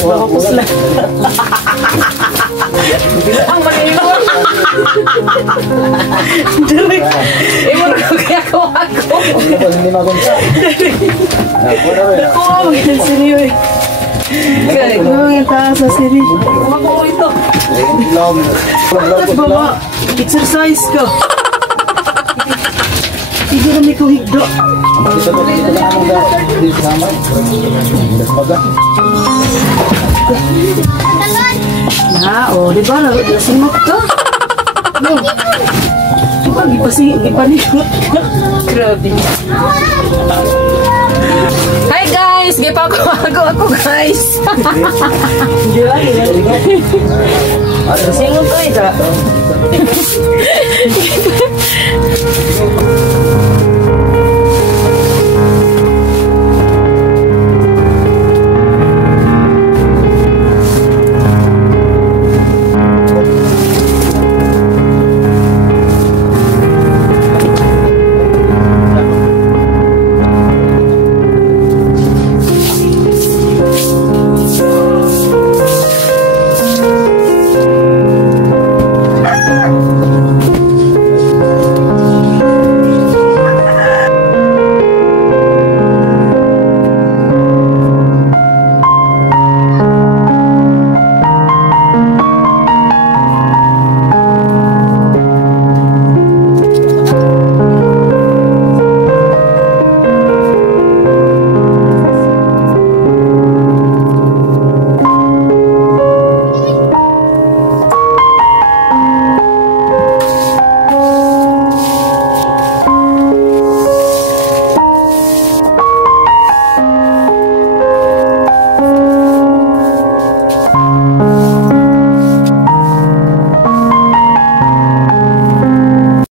Bakos lang. Ang malino. Direk. Imor ko kaya ko ako. Hindi magunta. Ako, magiging siriyo eh. Kaya, yung taas sa siri. Kumako ito. At baba, exercise ka. Hindi na may kuhigdo. Na, o, diba? Nasimot ka. No. Gipanikot ka. Grabe. Hi guys! Gipago ako guys. Hindi ba? Singot ko ito.